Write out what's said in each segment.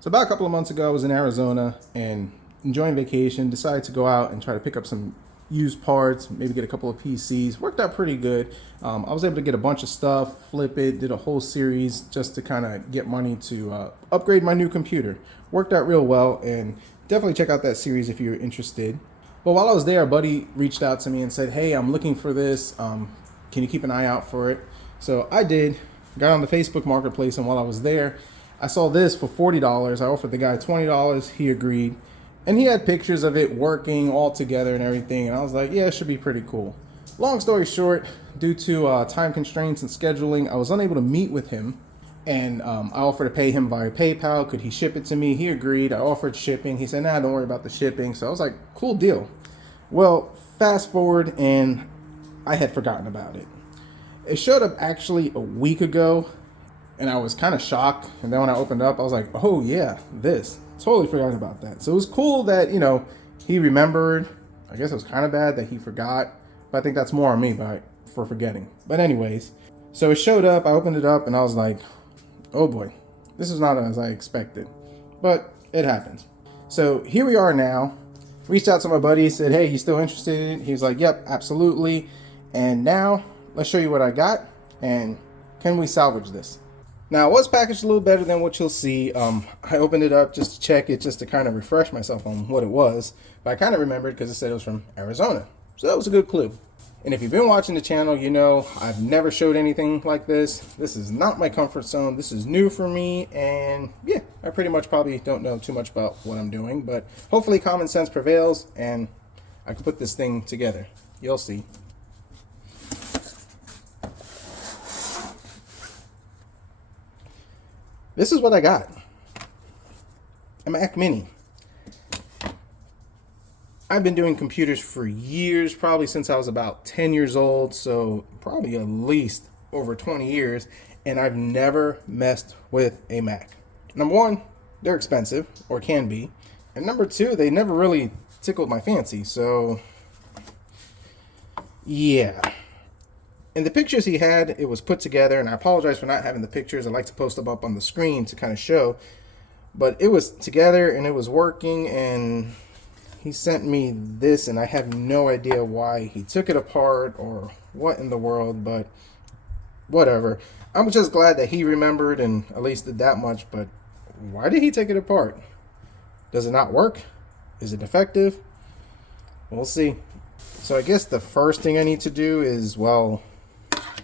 So about a couple of months ago, I was in Arizona and enjoying vacation. Decided to go out and try to pick up some used parts, maybe get a couple of PCs. Worked out pretty good. I was able to get a bunch of stuff, flip it, did a whole series just to kind of get money to upgrade my new computer. Worked out real well, and definitely check out that series if you're interested. But while I was there, a buddy reached out to me and said, "Hey, I'm looking for this. Can you keep an eye out for it?" So I did. Got on the Facebook Marketplace, and while I was there, I saw this for $40. I offered the guy $20. He agreed. And he had pictures of it working all together and everything. And I was like, yeah, it should be pretty cool. Long story short, due to time constraints and scheduling, I was unable to meet with him. And I offered to pay him via PayPal. Could he ship it to me? He agreed. I offered shipping. He said, nah, don't worry about the shipping. So I was like, cool deal. Well, fast forward, and I had forgotten about it. It showed up actually a week ago, and I was kind of shocked. And then when I opened it up, I was like, oh yeah, this. Totally forgot about that. So it was cool that, he remembered. I guess it was kind of bad that he forgot, but I think that's more on me for forgetting. But anyways, so it showed up, I opened it up, and I was like, oh boy, this is not as I expected, but it happens. So here we are now. Reached out to my buddy, said, hey, you still interested? He was like, yep, absolutely. And now let's show you what I got, and can we salvage this? Now, it was packaged a little better than what you'll see. I opened it up just to check it, just to kind of refresh myself on what it was. But I kind of remembered because it said it was from Arizona. So that was a good clue. And if you've been watching the channel, you know I've never showed anything like this. This is not my comfort zone. This is new for me. And yeah, I pretty much probably don't know too much about what I'm doing. But hopefully common sense prevails and I can put this thing together. You'll see. This is what I got. A Mac Mini. I've been doing computers for years, probably since I was about 10 years old, so probably at least over 20 years, and I've never messed with a Mac. Number one, they're expensive, or can be, and number two, they never really tickled my fancy, so yeah. In the pictures he had, it was put together, and I apologize for not having the pictures. I like to post them up on the screen to kind of show. But it was together, and it was working, and he sent me this, and I have no idea why he took it apart or what in the world, but whatever. I'm just glad that he remembered and at least did that much, but why did he take it apart? Does it not work? Is it defective? We'll see. So I guess the first thing I need to do is, well,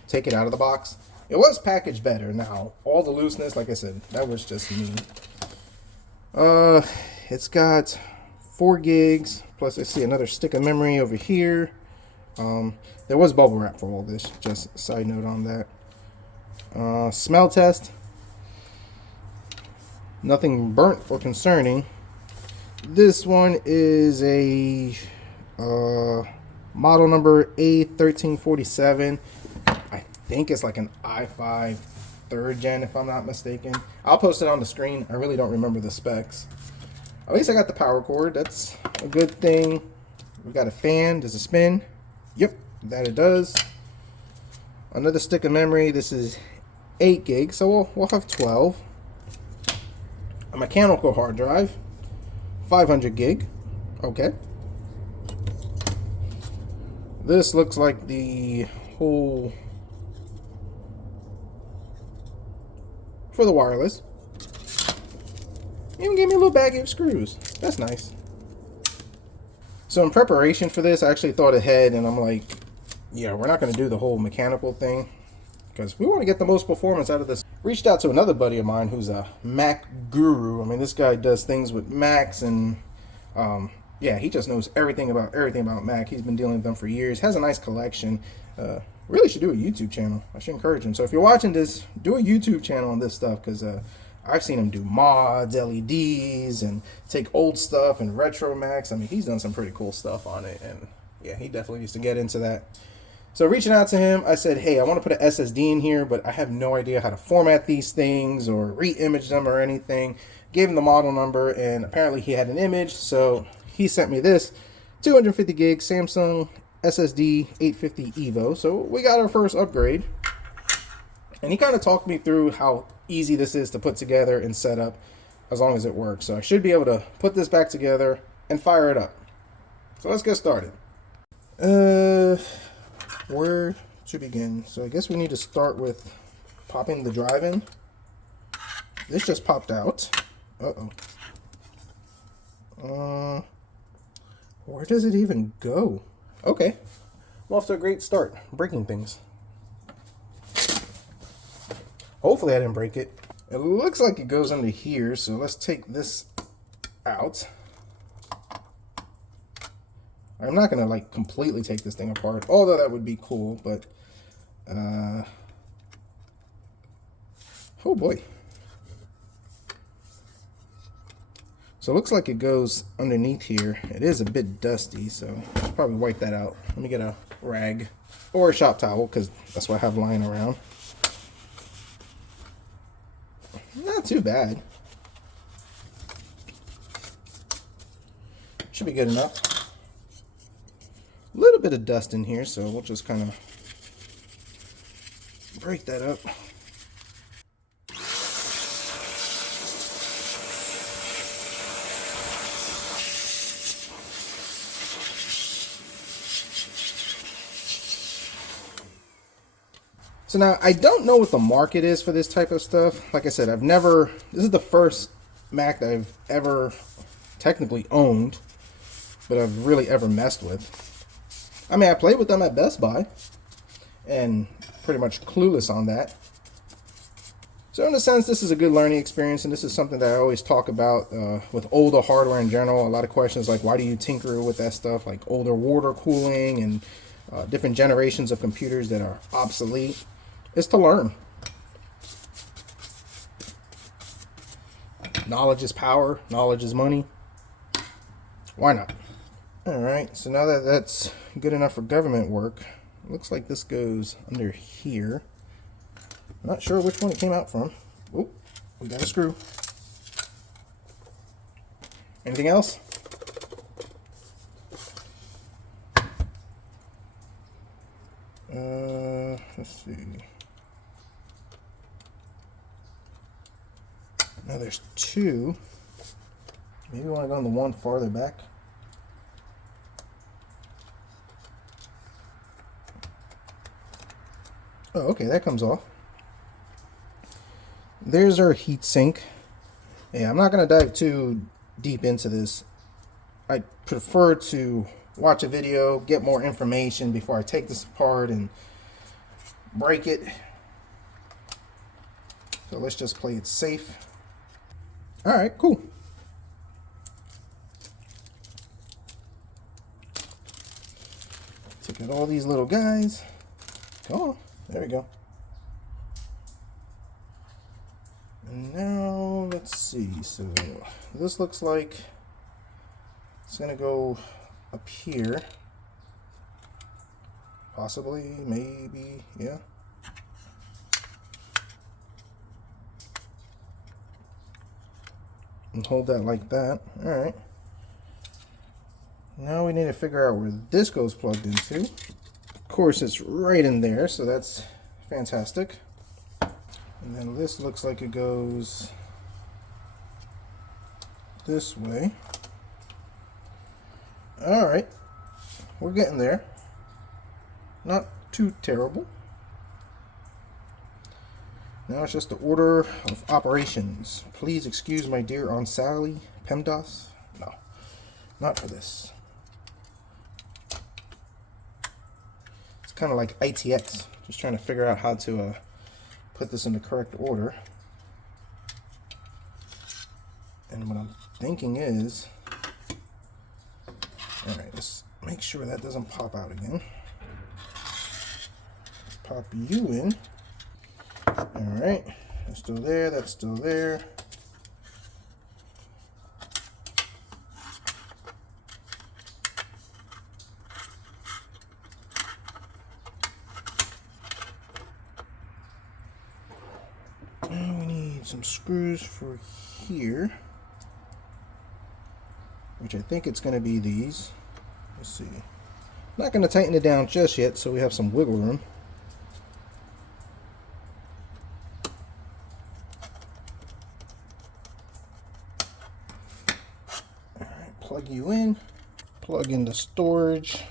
take it out of the box. It was packaged better. Now, all the looseness, like I said, that was just me. It's got 4 gigs, plus I see another stick of memory over here. There was bubble wrap for all this, just a side note on that. Smell test. Nothing burnt or concerning. This one is a model number A1347. I think it's like an i5 3rd gen, if I'm not mistaken. I'll post it on the screen. I really don't remember the specs. At least I got the power cord. That's a good thing. We got a fan. Does it spin? Yep, that it does. Another stick of memory. This is 8 gigs, so we'll have 12. A mechanical hard drive, 500 gig. Okay. This looks like the whole for the wireless. Even gave me a little baggie of screws. That's nice. So in preparation for this, I actually thought ahead, and I'm like, yeah, we're not going to do the whole mechanical thing because we want to get the most performance out of this. Reached out to another buddy of mine who's a Mac guru. I mean, this guy does things with Macs, and yeah, he just knows everything about Mac. He's been dealing with them for years. Has a nice collection. Really should do a YouTube channel. I should encourage him. So if you're watching this, do a YouTube channel on this stuff, because I've seen him do mods, LEDs, and take old stuff and retro Macs. I mean, he's done some pretty cool stuff on it, and yeah, he definitely needs to get into that. So reaching out to him, I said, hey, I want to put an SSD in here, but I have no idea how to format these things or re-image them or anything. Gave him the model number, and apparently he had an image, so he sent me this 250 gig Samsung SSD 850 Evo. So we got our first upgrade, and he kind of talked me through how easy this is to put together and set up. as long as it works. So I should be able to put this back together and fire it up. So let's get started. Where to begin? So I guess we need to start with popping the drive in. This just popped out. Where does it even go? Okay, I'm off to a great start breaking things. Hopefully I didn't break it. It looks like it goes under here, so let's take this out. I'm not gonna like completely take this thing apart, although that would be cool, but oh boy. So it looks like it goes underneath here. It is a bit dusty, so I should probably wipe that out. Let me get a rag or a shop towel, because that's what I have lying around. Not too bad. Should be good enough. A little bit of dust in here, so we'll just kind of break that up. So now, I don't know what the market is for this type of stuff. Like I said, this is the first Mac that I've ever technically owned, but I've really ever messed with. I mean, I played with them at Best Buy, and pretty much clueless on that. So in a sense, this is a good learning experience, and this is something that I always talk about with older hardware in general. A lot of questions like, why do you tinker with that stuff, like older water cooling and different generations of computers that are obsolete. Is to learn. Knowledge is power. Knowledge is money. Why not? Alright, so now that that's good enough for government work, it looks like this goes under here. Not sure which one it came out from. Oh, we got a screw. Anything else? Let's see. Now there's two. Maybe we want to go on the one farther back. Oh, okay, that comes off. There's our heat sink. Yeah, I'm not going to dive too deep into this. I prefer to watch a video, get more information before I take this apart and break it. So let's just play it safe. Alright, cool. Take out all these little guys. Come on. There we go. And now, let's see. So, this looks like it's going to go up here. Possibly, maybe, yeah. And hold that like that. Alright. Now we need to figure out where this goes plugged into. Of course, it's right in there, so that's fantastic. And then this looks like it goes this way. Alright. We're getting there. Not too terrible. Now it's just the order of operations. Please excuse my dear Aunt Sally. PEMDAS? No, not for this. It's kind of like ITX. Just trying to figure out how to put this in the correct order. And what I'm thinking is, alright, let's make sure that doesn't pop out again. Let's pop you in. Alright, that's still there, that's still there. And we need some screws for here, which I think it's going to be these. Let's see. Not going to tighten it down just yet, so we have some wiggle room. plug you in, plug into storage.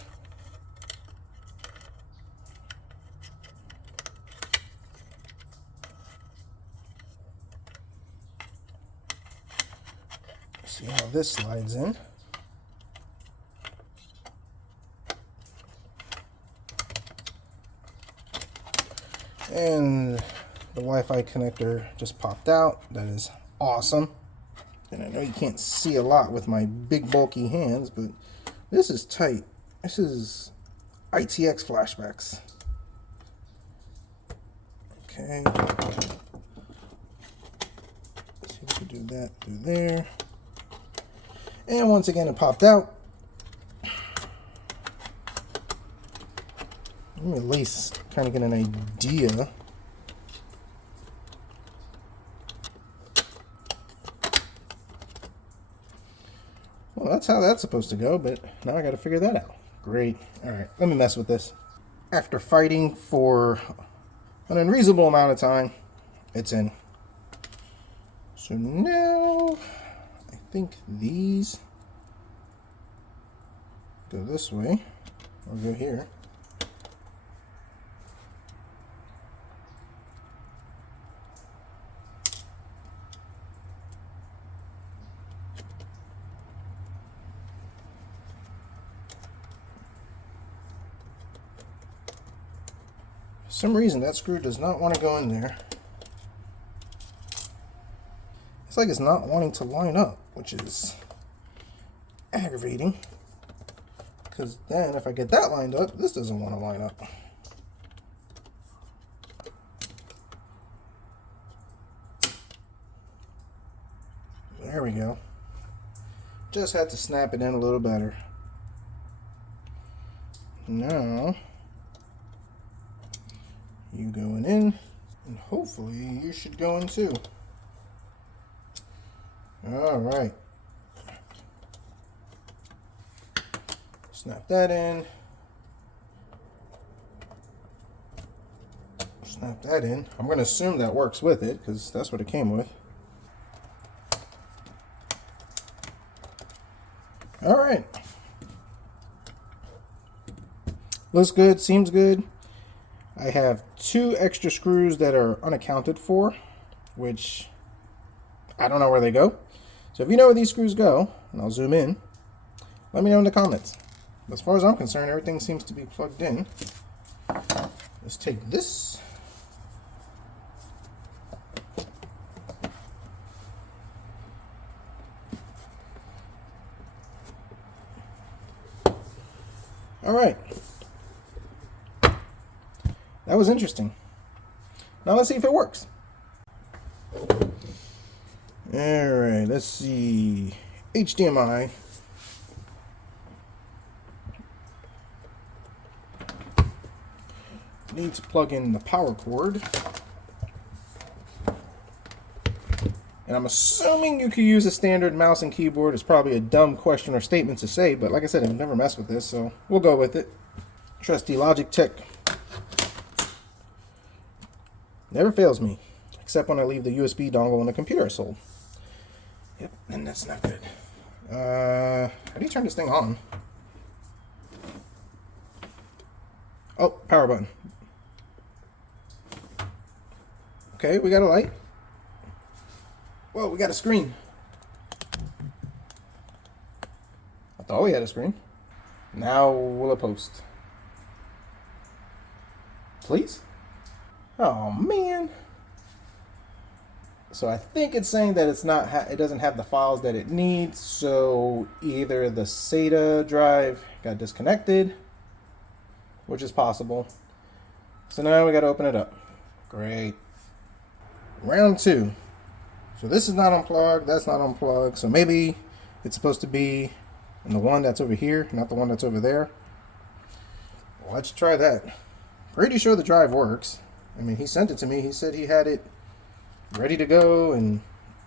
See how this slides in. And the Wi-Fi connector just popped out. That is awesome. And I know you can't see a lot with my big bulky hands, but this is tight. This is ITX flashbacks. Okay. See if we can do that through there. And once again, it popped out. Let me at least kind of get an idea. Well, that's how that's supposed to go, but now I got to figure that out. Great. All right, let me mess with this. After fighting for an unreasonable amount of time, it's in. So now I think these go this way or go here. For some reason that screw does not want to go in there. It's like it's not wanting to line up, which is aggravating. Because then if I get that lined up, this doesn't want to line up. There we go. Just had to snap it in a little better. Now, you going in, and hopefully you should go in too. All right. Snap that in. Snap that in. I'm going to assume that works with it because that's what it came with. All right. Looks good, seems good. I have 2 extra screws that are unaccounted for, which I don't know where they go. So if you know where these screws go, and I'll zoom in, let me know in the comments. As far as I'm concerned, everything seems to be plugged in. Let's take this. All right. That was interesting. Now let's see if it works. All right, let's see. HDMI. Need to plug in the power cord. And I'm assuming you could use a standard mouse and keyboard. It's probably a dumb question or statement to say, but like I said, I've never messed with this, so we'll go with it. Trusty Logitech. Never fails me, except when I leave the USB dongle on the computer I sold. Yep, and that's not good. How do you turn this thing on? Oh, power button. Okay, we got a light. Whoa, we got a screen. I thought we had a screen. Now will it post? Please? Oh man. So I think it's saying that it's not. It doesn't have the files that it needs. So either the SATA drive got disconnected, which is possible. So now we got to open it up. Great. Round 2. So this is not unplugged. That's not unplugged. So maybe it's supposed to be in the one that's over here, not the one that's over there. Well, let's try that. Pretty sure the drive works. I mean, he sent it to me. He said he had it ready to go, and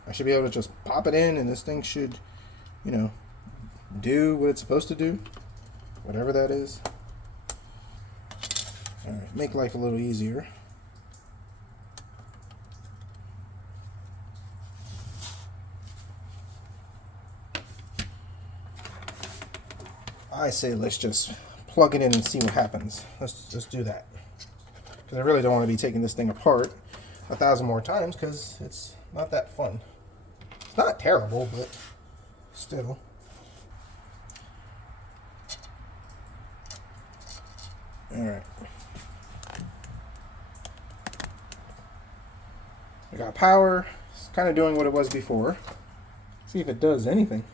I should be able to just pop it in, and this thing should, you know, do what it's supposed to do, whatever that is. All right, make life a little easier. I say let's just plug it in and see what happens. Let's just do that. Because I really don't want to be taking this thing apart 1,000 more times because it's not that fun. It's not terrible, but still. Alright. We got power. It's kind of doing what it was before. See if it does anything.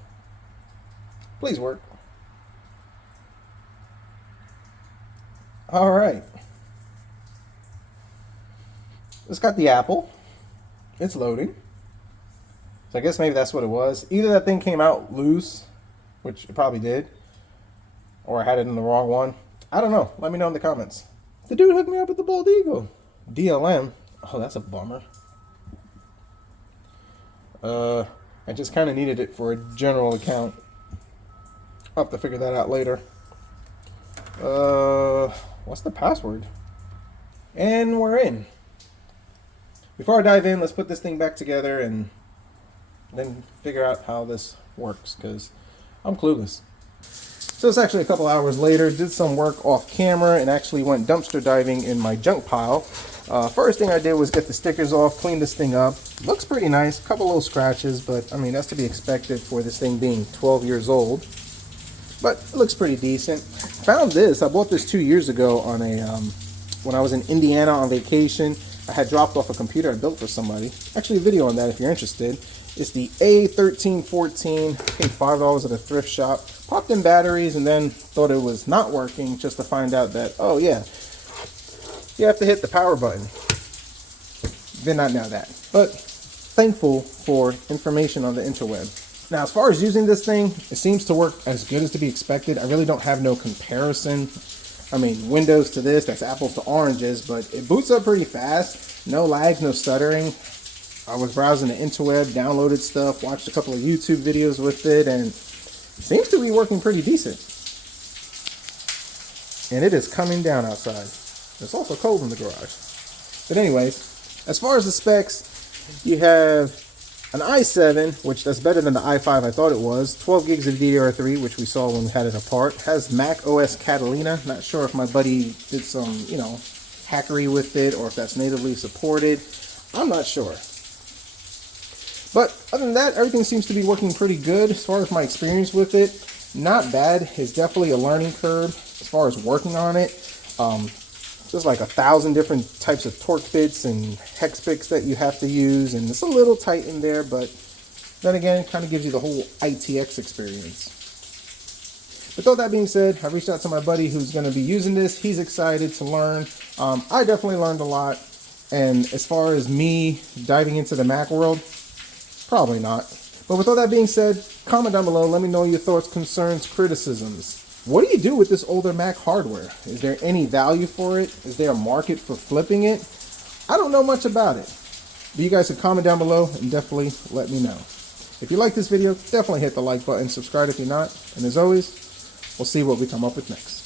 Please work. Alright. It's got the Apple. It's loading. So I guess maybe that's what it was. Either that thing came out loose, which it probably did, or I had it in the wrong one. I don't know. Let me know in the comments. The dude hooked me up with the Bald Eagle. DLM. Oh, that's a bummer. I just kind of needed it for a general account. I'll have to figure that out later. What's the password? And we're in. Before I dive in, let's put this thing back together and then figure out how this works, because I'm clueless. So it's actually a couple hours later. Did some work off camera and actually went dumpster diving in my junk pile. First thing I did was get the stickers off, clean this thing up. Looks pretty nice, a couple little scratches, but I mean that's to be expected for this thing being 12 years old. But it looks pretty decent. Found this, I bought this 2 years ago on a when I was in Indiana on vacation. I had dropped off a computer I built for somebody. Actually a video on that if you're interested. It's the A1314, paid $5 at a thrift shop. Popped in batteries and then thought it was not working, just to find out that, oh yeah, you have to hit the power button. Did not know that. But thankful for information on the interweb. Now as far as using this thing, it seems to work as good as to be expected. I really don't have no comparison. I mean, Windows to this, that's apples to oranges, but it boots up pretty fast. No lags, no stuttering. I was browsing the interweb, downloaded stuff, watched a couple of YouTube videos with it, and it seems to be working pretty decent. And it is coming down outside. It's also cold in the garage. But anyways, as far as the specs, you have an i7, which that's better than the i5 I thought it was. 12 gigs of DDR3, which we saw when we had it apart. Has Mac OS Catalina. Not sure if my buddy did some, hackery with it or if that's natively supported. I'm not sure. But other than that, everything seems to be working pretty good as far as my experience with it. Not bad. It's definitely a learning curve as far as working on it. There's like 1,000 different types of torque bits and hex bits that you have to use, and it's a little tight in there, but then again, it kind of gives you the whole ITX experience. But though that being said, I reached out to my buddy who's going to be using this. He's excited to learn. I definitely learned a lot, and as far as me diving into the Mac world, probably not. But with all that being said, comment down below. Let me know your thoughts, concerns, criticisms. What do you do with this older Mac hardware? Is there any value for it? Is there a market for flipping it? I don't know much about it. But you guys can comment down below and definitely let me know. If you like this video, definitely hit the like button. Subscribe if you're not. And as always, we'll see what we come up with next.